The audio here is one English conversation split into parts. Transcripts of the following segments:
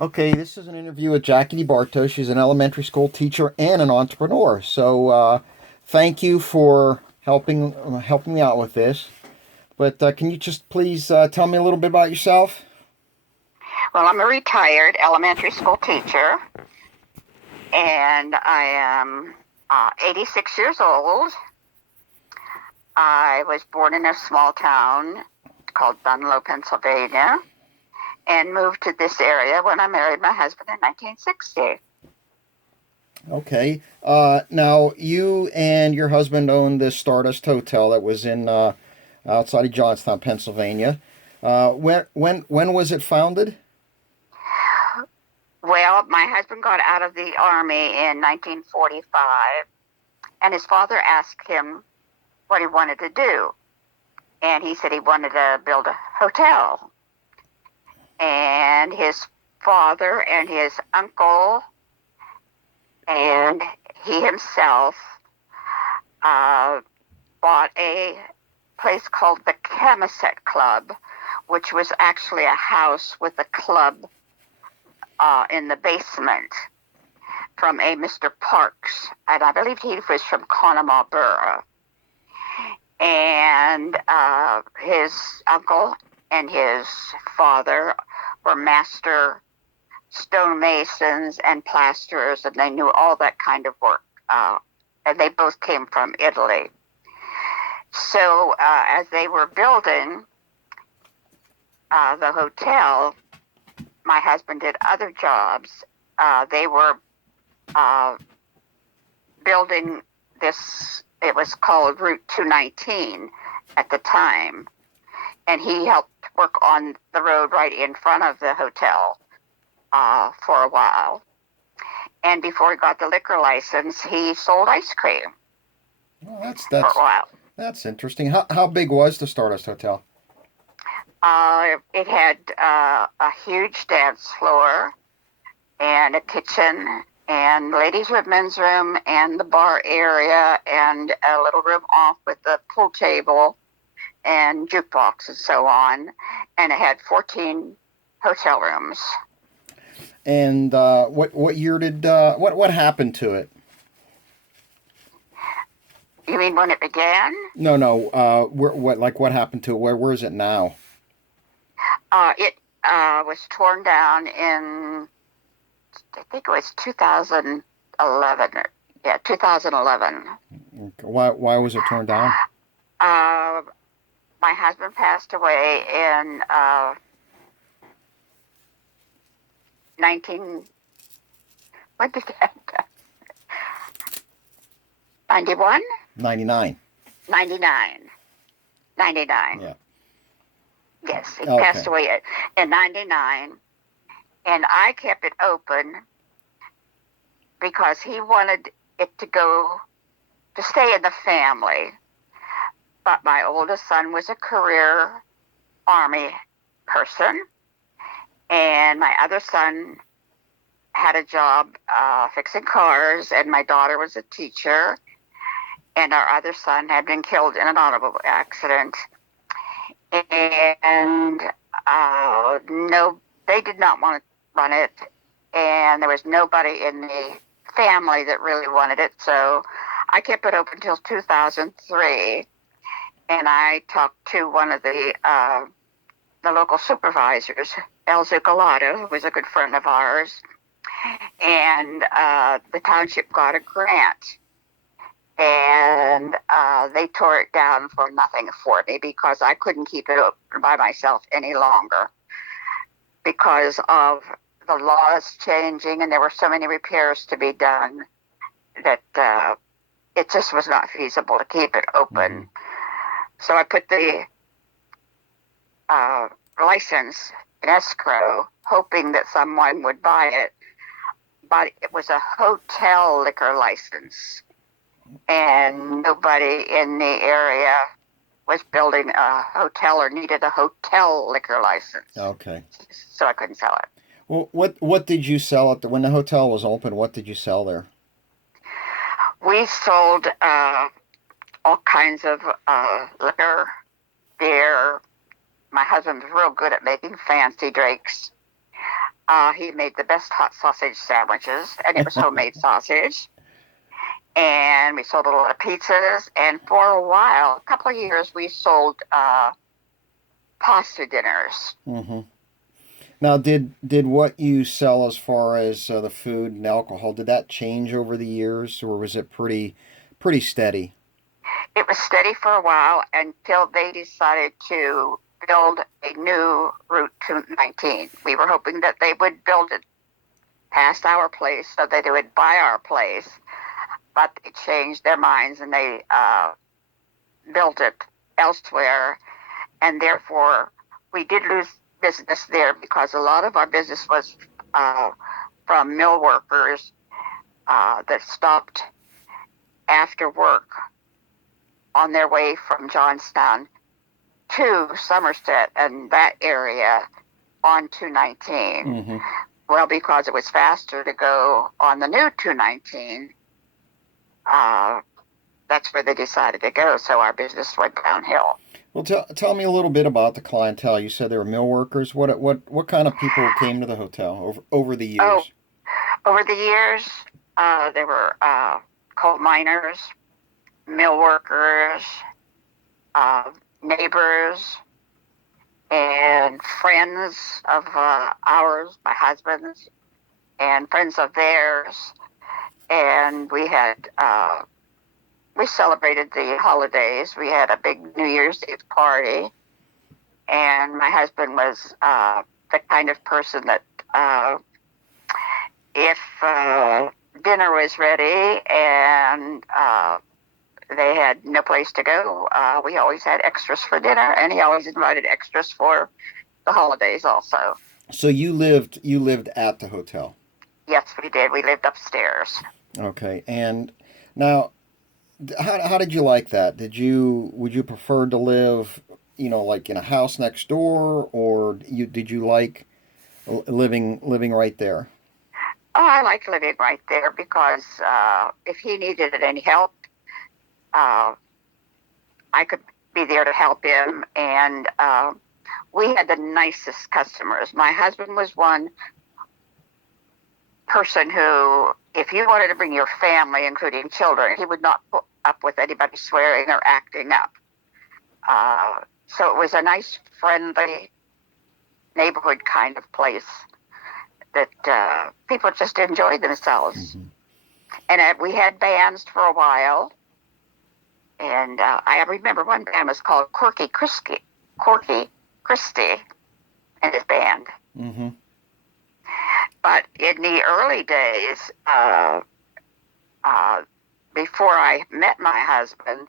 Okay, this is an interview with Jackie DeBarto. She's an elementary school teacher and an entrepreneur. So, thank you for helping me out with this. But can you just please tell me a little bit about yourself? Well, I'm a retired elementary school teacher, and I am 86 years old. I was born in a small town called Dunlow, Pennsylvania, and moved to this area when I married my husband in 1960. Okay. Now you and your husband owned this Stardust Hotel that was in outside of Johnstown, Pennsylvania. When was it founded? Well, my husband got out of the Army in 1945, and his father asked him what he wanted to do. And he said he wanted to build a hotel. And his father and his uncle and he himself uh, bought a place called the Chemiset Club, which was actually a house with a club in the basement from a Mr. Parks. And I believe he was from Conemaugh Borough. And his uncle and his father were master stonemasons and plasterers, and they knew all that kind of work. And they both came from Italy. So as they were building the hotel, my husband did other jobs. They were building this, it was called Route 219 at the time. And he helped work on the road right in front of the hotel for a while. And before he got the liquor license, he sold ice cream Well, for a while. that's interesting. How big was the Stardust Hotel? It had a huge dance floor and a kitchen and ladies' with men's room and the bar area and a little room off with the pool table and jukebox and so on. And it had 14 hotel rooms. And what year did what happened to it? You mean when it began? No, no. What happened to it? Where is it now? It was torn down in, I think it was 2011. Yeah, 2011. Why was it torn down? Uh, my husband passed away in 19, what did that, 91? 99. 99. 99. Yeah. Yes, he passed Okay. away in 99. And I kept it open because he wanted it to stay in the family. But my oldest son was a career Army person, and my other son had a job fixing cars, and my daughter was a teacher, and our other son had been killed in an automobile accident. And no, they did not want to run it, and there was nobody in the family that really wanted it, so I kept it open until 2003. And I talked to one of the local supervisors, El Zucalato, who was a good friend of ours, and the township got a grant, and they tore it down for nothing for me because I couldn't keep it open by myself any longer because of the laws changing, and there were so many repairs to be done that it just was not feasible to keep it open. Mm-hmm. So I put the license in escrow, hoping that someone would buy it. But it was a hotel liquor license, and nobody in the area was building a hotel or needed a hotel liquor license. Okay. So I couldn't sell it. Well, what did you sell when the hotel was open? What did you sell there? We sold all kinds of liquor, beer. My husband was real good at making fancy drinks. He made the best hot sausage sandwiches, and it was homemade sausage. And we sold a lot of pizzas. And for a while, a couple of years, we sold pasta dinners. Mm-hmm. Now, did what you sell as far as the food and alcohol, did that change over the years, or was it pretty steady? It was steady for a while until they decided to build a new Route 219. We were hoping that they would build it past our place so that they would buy our place, but they changed their minds and they built it elsewhere, and therefore we did lose business there because a lot of our business was from mill workers that stopped after work on their way from Johnstown to Somerset and that area on 219. Mm-hmm. Well, because it was faster to go on the new 219, that's where they decided to go. So our business went downhill. Well, tell me a little bit about the clientele. You said they were mill workers. What kind of people came to the hotel over the Oh, years? over the years, there were coal miners, mill workers, uh, neighbors, and friends of ours, my husband's, and friends of theirs. And we celebrated the holidays. We had a big New Year's Eve party, and my husband was the kind of person that if dinner was ready and they had no place to go, we always had extras for dinner, and he always invited extras for the holidays also. So you lived at the hotel. Yes, we did. We lived upstairs. Okay. And now, how did you like that? Would you prefer to live, like in a house next door, or did you like living right there? Oh, I liked living right there because if he needed any help, uh, I could be there to help him. And we had the nicest customers. My husband was one person who, if you wanted to bring your family, including children, he would not put up with anybody swearing or acting up. So it was a nice, friendly neighborhood kind of place that people just enjoyed themselves. Mm-hmm. And we had bands for a while. And I remember one band was called Corky Christie and his band. Mm-hmm. But in the early days, before I met my husband,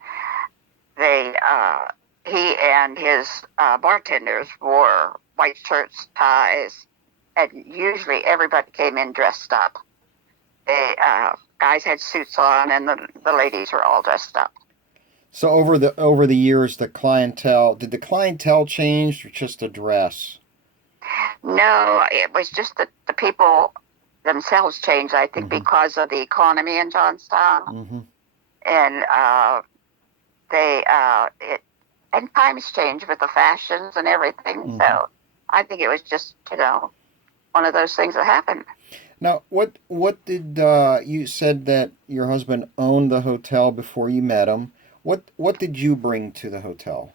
he and his bartenders wore white shirts, ties, and usually everybody came in dressed up. They guys had suits on, and the ladies were all dressed up. So over the years, did the clientele change or just the dress? No, it was just that the people themselves changed, I think, Mm-hmm. because of the economy in Johnstown. Mm-hmm. And and times change with the fashions and everything. Mm-hmm. So I think it was just, one of those things that happened. Now, what did you said that your husband owned the hotel before you met him? What did you bring to the hotel?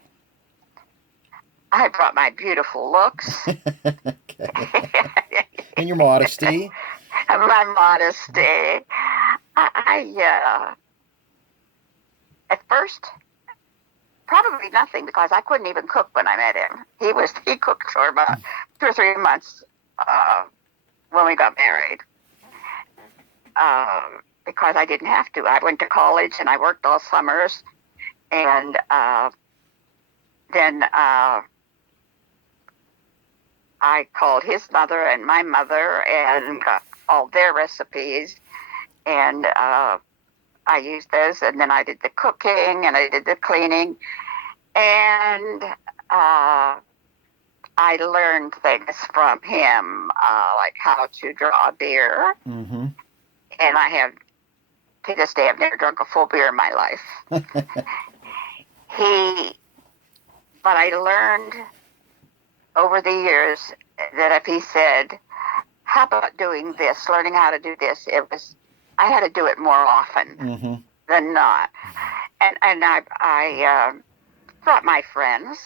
I brought my beautiful looks. Okay. And your modesty. And my modesty. I at first, probably nothing because I couldn't even cook when I met him. He cooked for about 2 or 3 months when we got married because I didn't have to. I went to college and I worked all summers, and then I called his mother and my mother and got all their recipes, and I used those, and then I did the cooking and I did the cleaning, and I learned things from him, like how to draw a beer, Mm-hmm. and I have, to this day, I've never drunk a full beer in my life. But I learned over the years that if he said, how about doing this, learning how to do this? I had to do it more often Mm-hmm. than not. And I brought my friends,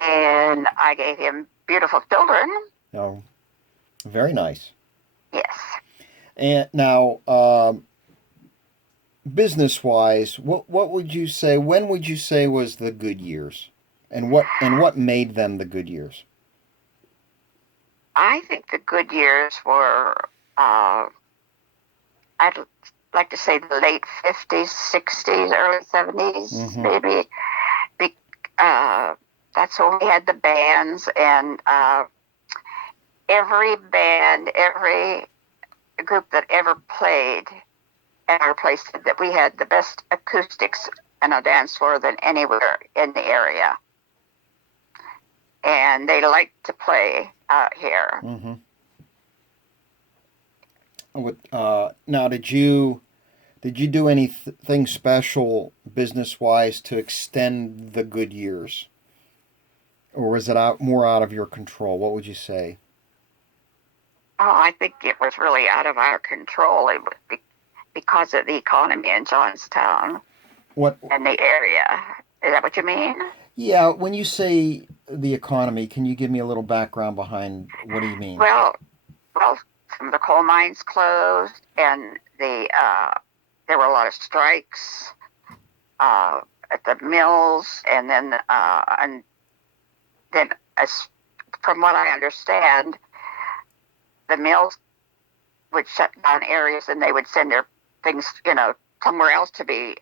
and I gave him beautiful children. Oh, very nice. Yes. And now, business-wise, what would you say? When would you say was the good years, and what made them the good years? I think the good years were, I'd like to say the late 50s, 60s, early 70s, Mm-hmm. maybe. Be, uh, that's when we had the bands, and every band, every group that ever played at our place said that we had the best acoustics and a dance floor than anywhere in the area. And they liked to play out here. Mm-hmm. Now, did you do anything special business-wise to extend the good years, or was it more out of your control? What would you say? Oh, I think it was really out of our control. It was because of the economy in Johnstown What? and the area. Is that what you mean? Yeah, when you say the economy, can you give me a little background behind what do you mean? Well, some of the coal mines closed, and there were a lot of strikes at the mills, and then as from what I understand, the mills would shut down areas, and they would send their things, somewhere else to be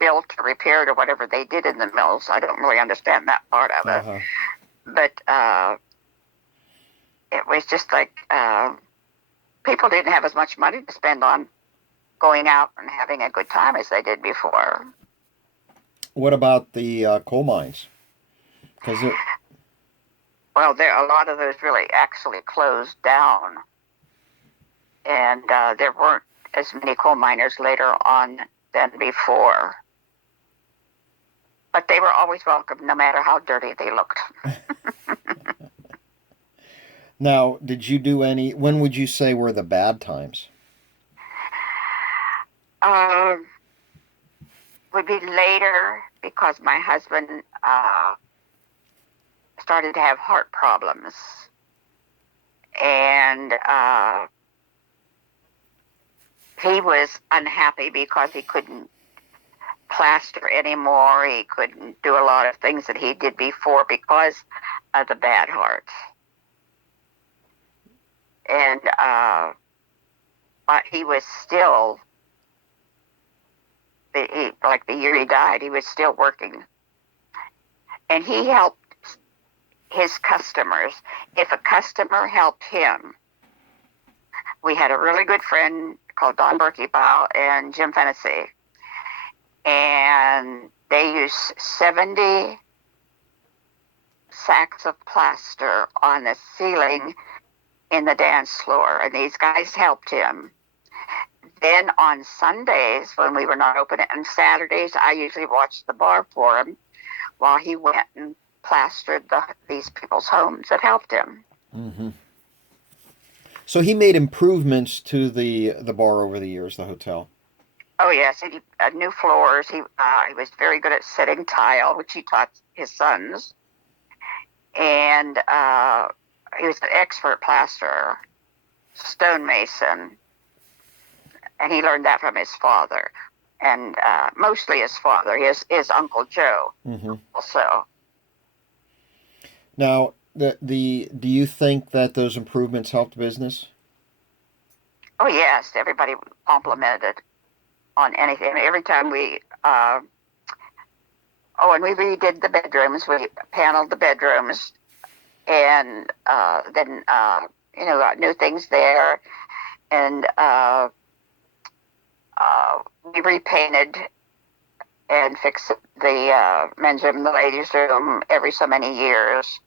built or repaired or whatever they did in the mills. I don't really understand that part of it, Uh-huh. but it was just like people didn't have as much money to spend on going out and having a good time as they did before. What about the coal mines? Because Well, a lot of those really actually closed down, and there weren't as many coal miners later on than before. But they were always welcome, no matter how dirty they looked. now, did you do any? When would you say were the bad times? Uh, would be later because my husband started to have heart problems, and he was unhappy because he couldn't plaster anymore. He couldn't do a lot of things that he did before because of the bad heart. And but he was still, like the year he died, he was still working, and he helped his customers. If a customer helped him, we had a really good friend called Don Berkeybow and Jim Fennessy, and they used 70 sacks of plaster on the ceiling in the dance floor, and these guys helped him. Then on Sundays, when we were not open, and Saturdays, I usually watched the bar for him while he went and plastered these people's homes that helped him. Mm-hmm. So he made improvements to the bar over the years, the hotel. Oh yes, he new floors. He was very good at setting tile, which he taught his sons, and he was an expert plasterer, stonemason, and he learned that from his father, and mostly his father, his Uncle Joe, Mm-hmm. also. Now, do you think that those improvements helped business? Oh yes, everybody complimented on anything. Every time and we redid the bedrooms. We paneled the bedrooms, and then got new things there, and we repainted and fixed the men's room, and the ladies' room every so many years,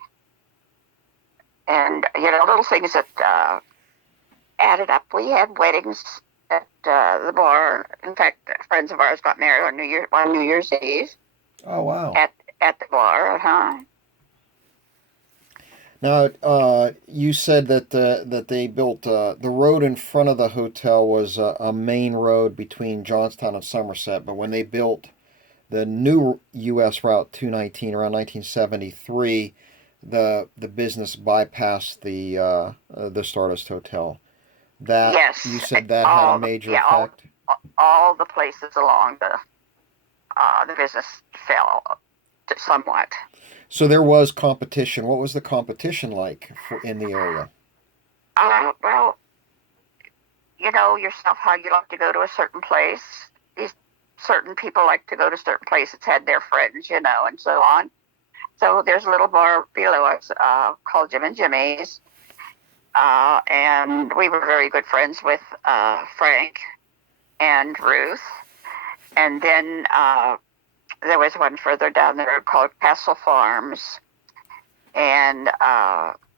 and little things that added up. We had weddings at the bar. In fact, friends of ours got married on New Year's Eve Oh, wow. at the bar. Now, you said that they built the road in front of the hotel was a main road between Johnstown and Somerset, but when they built the new U.S. Route 219 around 1973, the business bypassed the Stardust Hotel. That you Yes, said that had a major effect. all the places along the business fell somewhat. So there was competition. What was the competition like in the area? Well, you know yourself how you like to go to a certain place. These certain people like to go to certain places, had their friends, you know, and so on. So there's a little bar below us called Jim and Jimmy's, and we were very good friends with Frank and Ruth. And then there was one further down the road called Castle Farms, and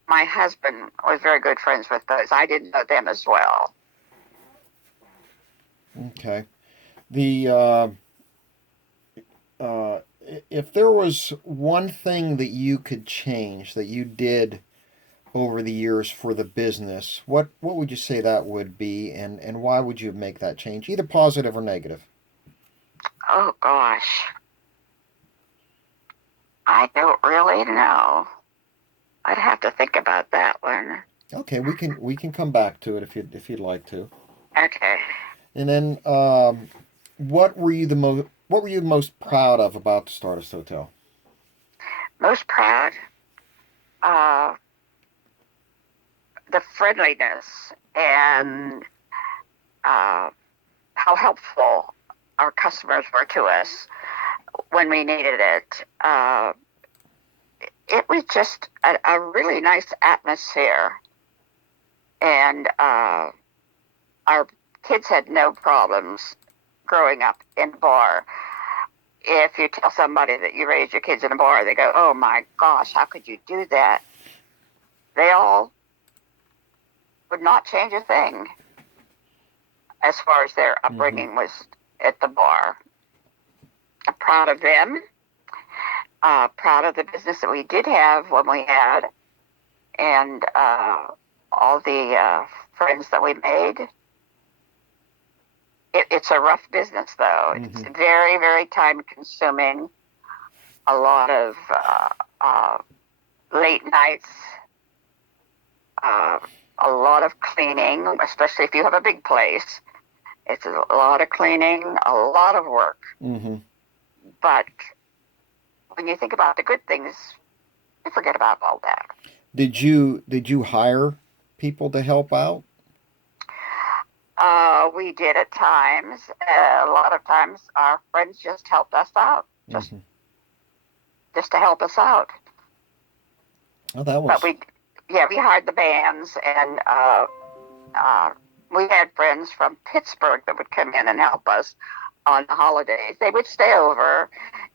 my husband was very good friends with those. I didn't know them as well. Okay. The uh, if there was one thing that you could change that you did over the years for the business, what would you say that would be, and why would you make that change, either positive or negative? Oh gosh, I don't really know. I'd have to think about that one. Okay, we can come back to it if you'd like to. Okay. And then, what were you most proud of about the Stardust Hotel? Most proud? Uh, the friendliness and uh, how helpful our customers were to us when we needed it. It was just a really nice atmosphere, and our kids had no problems growing up in a bar. If you tell somebody that you raised your kids in a bar, they go, "Oh my gosh, how could you do that?" They all would not change a thing as far as their Mm-hmm. upbringing was at the bar. I'm proud of them, proud of the business that we did have when we had, and all the friends that we made. It's a rough business, though. It's Mm-hmm. very, very time consuming. A lot of late nights, uh, a lot of cleaning, especially if you have a big place. It's a lot of cleaning, a lot of work. Mm-hmm. But when you think about the good things, you forget about all that. Did you hire people to help out? We did at times. A lot of times, our friends just helped us out, just Mm-hmm. just to help us out. Oh, that But was. yeah, we hired the bands, and uh, we had friends from Pittsburgh that would come in and help us on the holidays. They would stay over,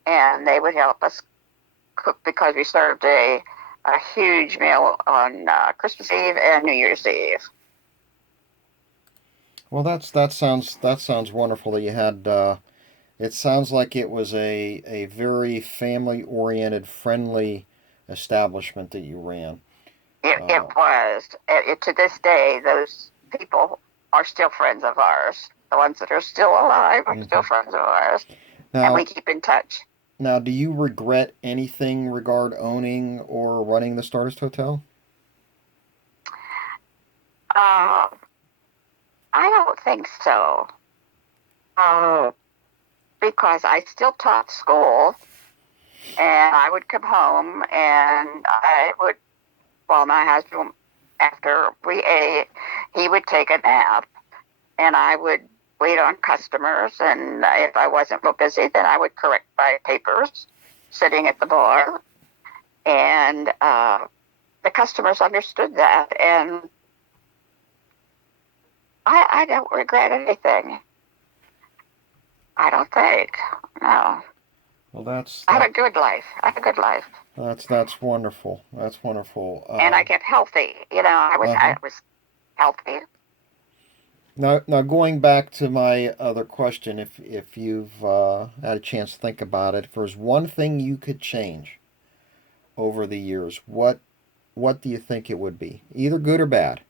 and they would help us cook because we served a huge meal on Christmas Eve and New Year's Eve. Well, that sounds wonderful that you had. It sounds like it was a very family oriented, friendly establishment that you ran. It Uh, was. To this day, those people are still friends of ours. The ones that are still alive are still mhm. friends of ours, and we Now, keep in touch. do you regret anything regard owning or running the Stardust Hotel? Uh, I don't think so. Uh, because I still taught school, and I would come home, and I would, well, my husband, after we ate, he would take a nap, and I would wait on customers. And if I wasn't real busy, then I would correct my papers sitting at the bar. And the customers understood that. And I don't regret anything. I don't think. No. Well, I had a good life. I had a good life. that's wonderful. That's wonderful. And I kept healthy. You know, Uh-huh. I was healthy. Now going back to my other question, if you've had a chance to think about it, if there's one thing you could change over the years, what do you think it would be? Either good or bad.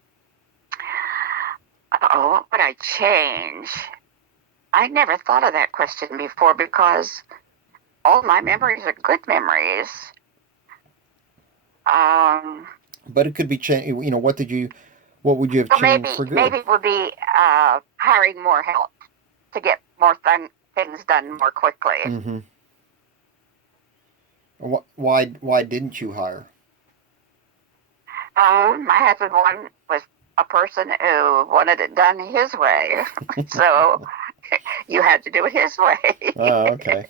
Oh, what would I change? I never thought of that question before because all my memories are good memories. Um, But it could be changed. What would you have so changed maybe for good? maybe it would be hiring more help to get more things done more quickly. Mm-hmm. Why didn't you hire? My husband was a person who wanted it done his way, so you had to do it his way. Oh, okay.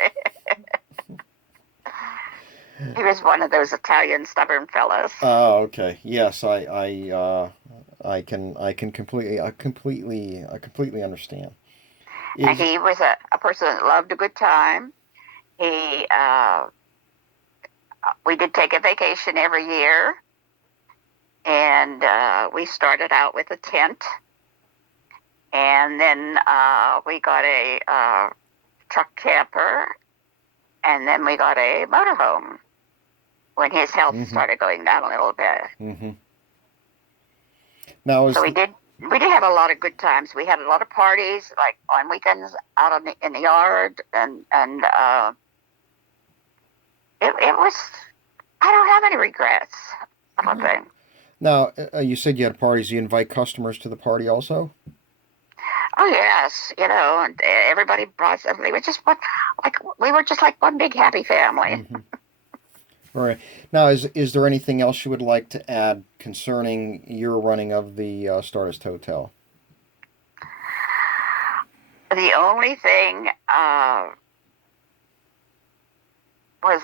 He was one of those Italian stubborn fellows. Oh, okay. Yes, I can I completely understand. And Is he was a person that loved a good time. He we did take a vacation every year, and we started out with a tent, and then we got a truck camper, and then we got a motorhome when his health mm-hmm, started going down a little bit. mm-hmm. Now So we did have a lot of good times. We had a lot of parties, like on weekends out in the yard, and it was. I don't have any regrets. I don't think. now you said you had parties. You invite customers to the party also? Oh yes, and everybody brought something. Like we were just like one big happy family. Mm-hmm. All right. Now, is there anything else you would like to add concerning your running of the Stardust Hotel? The only thing was